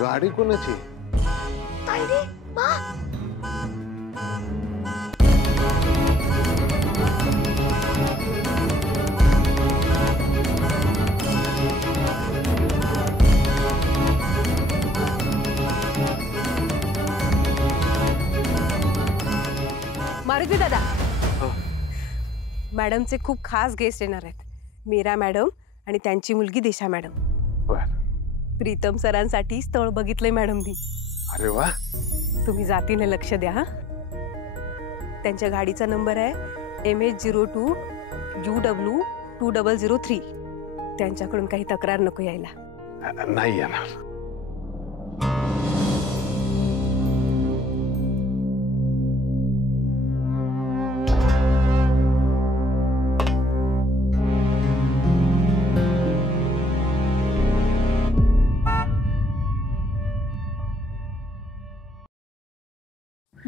गाडी कोणाची? ताईने मा मारुती दादा, मॅडमचे खूप खास गेस्ट येणार आहेत. मीरा मॅडम आणि त्यांची मुलगी दिशा मॅडम. बर. प्रीतम सरांसाठी स्थळ बघितलंय मॅडमनी. अरे वा. तुम्ही जातीने लक्ष द्या हा. त्यांच्या गाडीचा नंबर आहे MH02 UW 2003. त्यांच्याकडून काही तक्रार नको यायला. नाही येणार.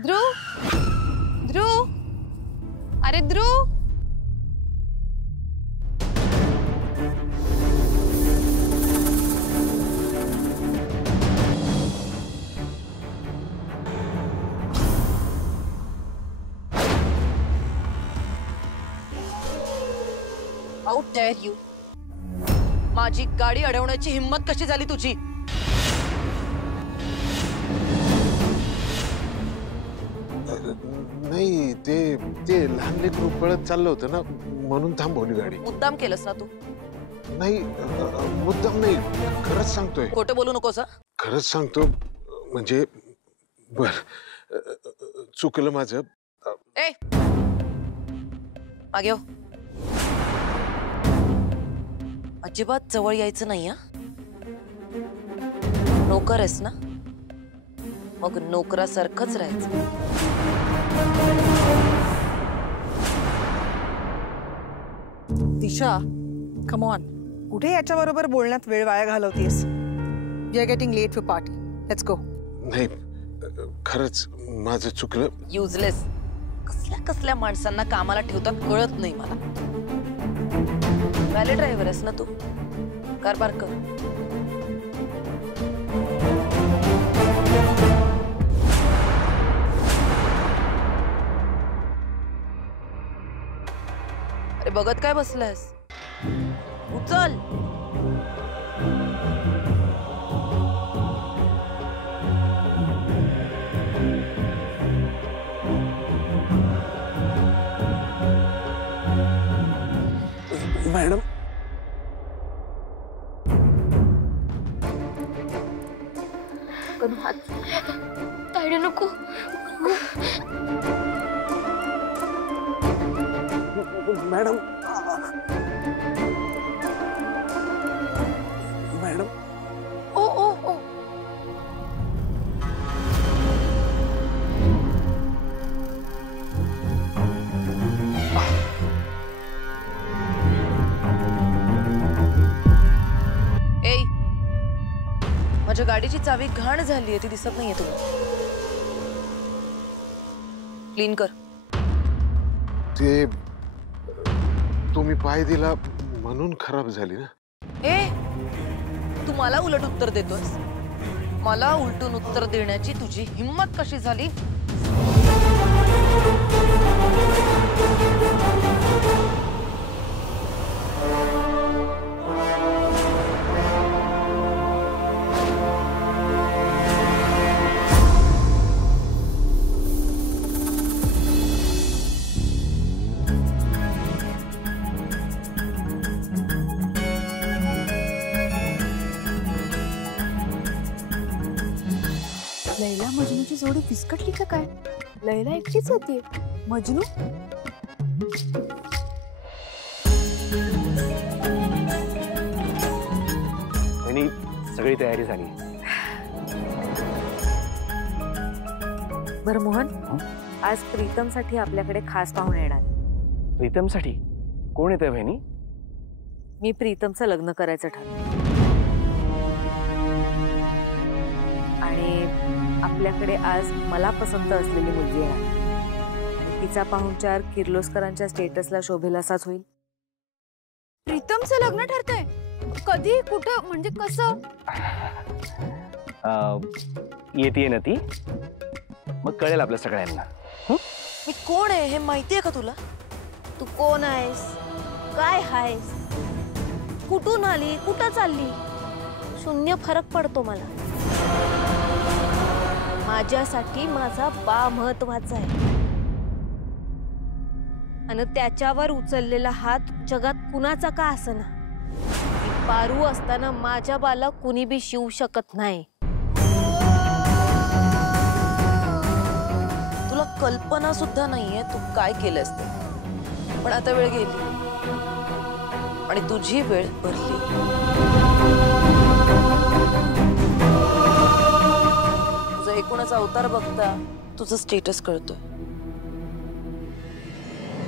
ध्रुव, ध्रुव, अरे ध्रुव, हाउ डेअर यू. माझी गाडी अडवण्याची हिम्मत कशी झाली तुझी? नाही, ते लहान लेकरू पळत चाललं होतं ना, म्हणून थांबवली गाडी. मुद्दाम केलंस ना तू? नाही, मुद्दाम नाही, खरंच सांगतोय. खोटं बोलू नकोस. खरंच सांगतो. म्हणजे बर, चुकलं माझं. ए मागे हो. अजिबात जवळ यायचं नाही हा. नोकर आहेस ना, मग नोकरासारखंच राहायचं. Disha, come on. कुठे याच्या बरोबर बोलण्यात वेळ वाया घालवतीयस? We are getting late for party. Let's go. नाही, खरंच माझं चुकलं. युजलेस. कसल्या कसल्या माणसांना कामाला ठेवतात कळत नाही मला. व्हॅले ड्रायव्हर आहेस ना तू? कारभार कर. अरे बघत काय बसलायस? उचल. मॅडम, ताईने नको. Madam, madam. ओ ओ ओ. ए, माझ्या गाडीची चावी घाण झालीये, ती दिसत नाहीये तुला. क्लीन कर. ते तुम्ही पाय दिला म्हणून खराब झाली ना. ए, तू मला उलट उत्तर देतोस? मला उलटून उत्तर देण्याची तुझी हिम्मत कशी झाली? लैला मजनूची जोडी फिसकटली का काय? लैला एकटीच होती. मजनू आणि सगळी तयारी झाली. बरं मोहन, आज प्रीतमसाठी आपल्याकडे खास पाहुणे येणार. प्रीतमसाठी कोण येतंय बहिणी? मी प्रीतमचं लग्न करायचं ठरवलं आणि आपल्याकडे आज मला पसंत असलेली मुलगी आहे. तिचा पाहुणचार किर्लोस्करांच्या स्टेटसला शोभेल असाच होईल. प्रीतमचं लग्न ठरतंय? कधी, कुठं, म्हणजे कसं? येते ना ती, मग कळेल आपल्या सगळ्यांना. मी कोण आहे हे माहितीये का तुला? तू कोण आहेस, काय आहेस, कुठून आली, कुठं चालली, शून्य फरक पडतो मला. माझ्यासाठी माझा बा महत्वाचा आहे आणि त्याच्यावर उचललेला हात जगात कुणाचा का असना, पारू असताना माझ्या बाला कुणी बी शिवू शकत नाही. तुला कल्पना सुद्धा नाहीये तू काय केलंस ते. पण आता वेळ गेली आणि तुझी वेळ भरली. तुझा एकूणच अवतार बघता तुझं स्टेटस कळतोय.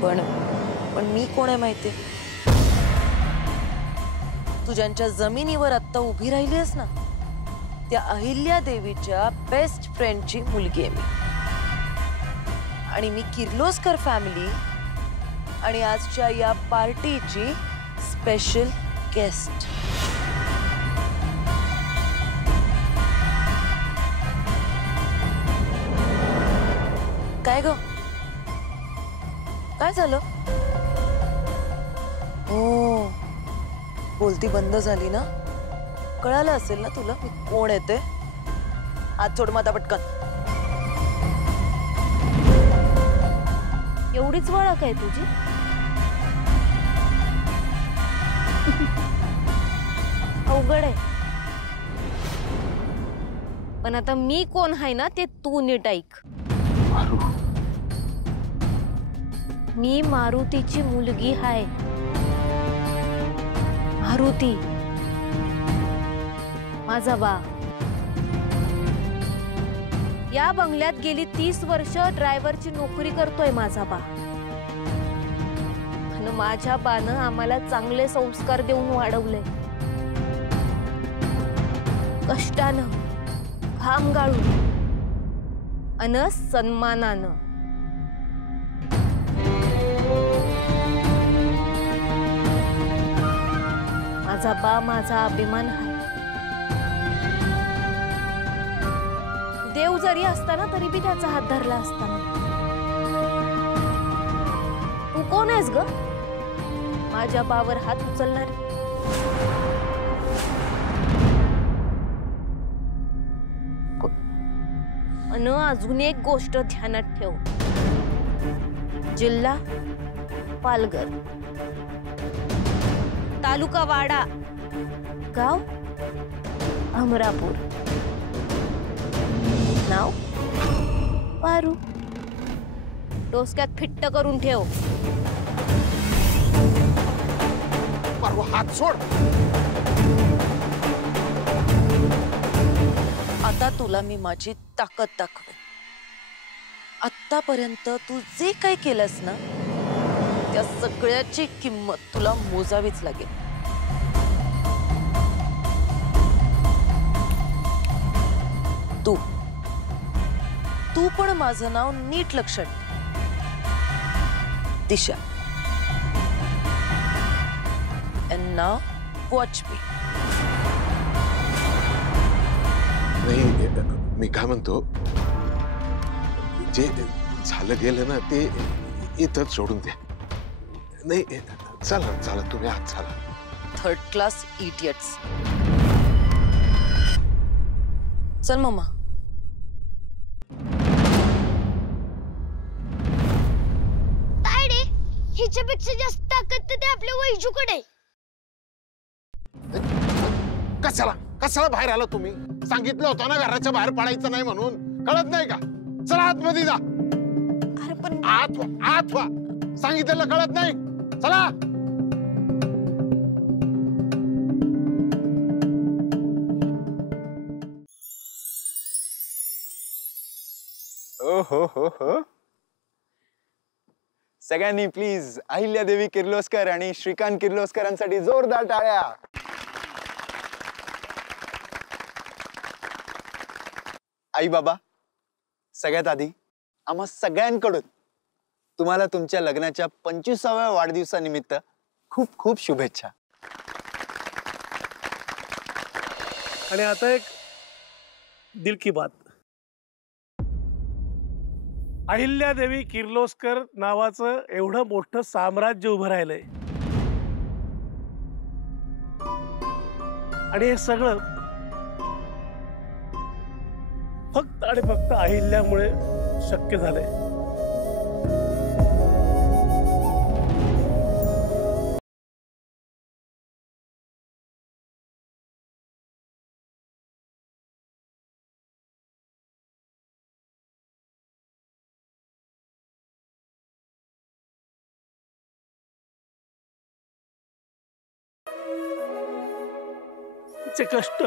पण मी कोण आहे माहितीये? तू ज्यांच्या जमिनीवर आत्ता उभी राहिलीस ना, त्या अहिल्या देवीच्या बेस्ट फ्रेंडची मुलगी आहे मी. आणि मी किर्लोस्कर फॅमिली आणि आजच्या या पार्टीची स्पेशल गेस्ट. काय ग, काय झालं? हो, बोलती बंद झाली ना? कळालं असेल ना तुला मी कोण येते? हात सोड माझा पटकन. एवढीच वळख आहे तुझी? अवघड आहे. पण आता मी कोण आहे ना ते तू नीट ऐक. मी मारुतीची मुलगी आहे. मारुती माझा बा. या बंगल्यात गेली 30 वर्ष ड्रायव्हरची नोकरी करतोय माझा बा. आणि माझ्या बानं आम्हाला चांगले संस्कार देऊन वाढवले. कष्टानं, घाम गाळून अन सन्मानानं. माझा बा माझा अभिमान आहे. देव जरी असताना तरी बी त्याचा हात धरला असताना. तू कोण आहेस ग माझ्या बावर हात उचलणार? अन अजून एक गोष्ट ध्यानात ठेव. जिल्हा पालघर, तालुका वाडा, गाव अमरापूर, नाव पारू. डोसक्यात फिट्ट करून ठेव. पारू, हात सोड. आता तुला मी माझी ताकद दाखवेन. आतापर्यंत तू जे काही केलंस ना, त्या सगळ्याची किंमत तुला मोजावीच लागेल. तू पण माझं नाव नीट लक्षात ठेव. दिशा. And now watch me. नाही, मी काय म्हणतो, जे झालं गेलं ना ते इथंच सोडून द्या. नाही, चला चला, तुम्ही आत चला. Third class idiots. चल मम्मा. तायडे, हिच्यापेक्षा जास्त ताकद तर आपल्या वैजूकडे. कशाला कशाला बाहेर आला तुम्ही? सांगितलं होतं ना घराच्या बाहेर पडायचं नाही म्हणून. कळत नाही का? चला आतमध्ये जा. अरे पण आत व्हा, आत व्हा. सांगितलेलं कळत नाही. चला. ओ हो. सगळ्यांनी प्लीज अहिल्यादेवी किर्लोस्कर आणि श्रीकांत किर्लोस्करांसाठी जोरदार टाळ्या. आई बाबा, सगळ्यात आधी आम्हा सगळ्यांकडून तुम्हाला तुमच्या लग्नाच्या 25व्या वाढदिवसानिमित्त खूप खूप शुभेच्छा. आणि आता एक दिल की बात. अहिल्यादेवी किर्लोस्कर नावाचं एवढं मोठं साम्राज्य उभं राहिलंय आणि हे सगळं फक्त आणि फक्त अहिल्यामुळे शक्य झालंय. चे कष्ट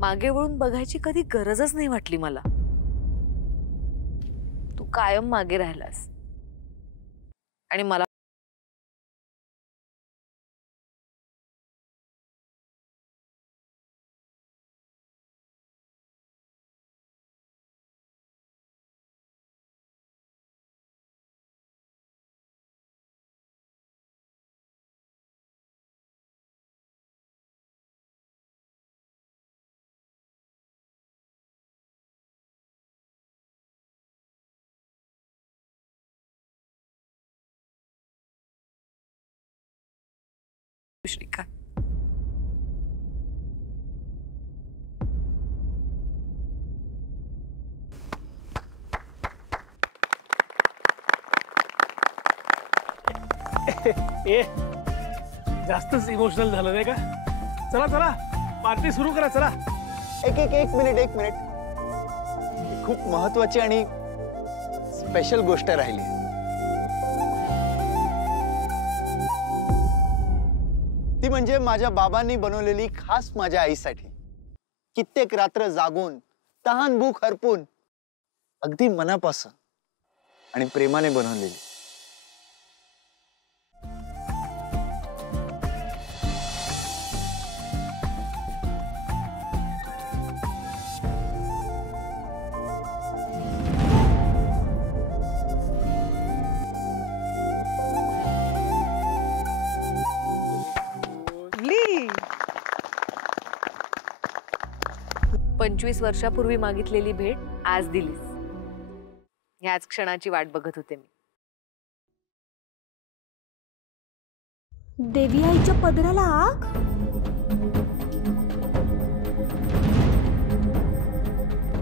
मागे वळून बघायची कधी गरजच नाही वाटली मला. तू कायम मागे राहिलास आणि मला श्रीकांत ए जास्तच इमोशनल झालं नाही का? चला चला पार्टी सुरू करा. चला एक मिनिट. खूप महत्वाची आणि स्पेशल गोष्ट राहिली. ती म्हणजे माझ्या बाबांनी बनवलेली खास माझ्या आईसाठी कित्येक रात्र जागून तहान भूक हरपून अगदी मनापासून आणि प्रेमाने बनवलेली. ली 25 वर्षापूर्वी मागितलेली भेट आज दिलीस. ह्याच क्षणाची वाट बघत होते मी. देवी आईच्या पदराला आग.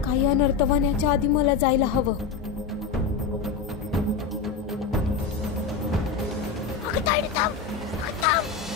काही अनर्थ होण्याच्या आधी मला जायला हवं. अगं ताईडी थांब. थांब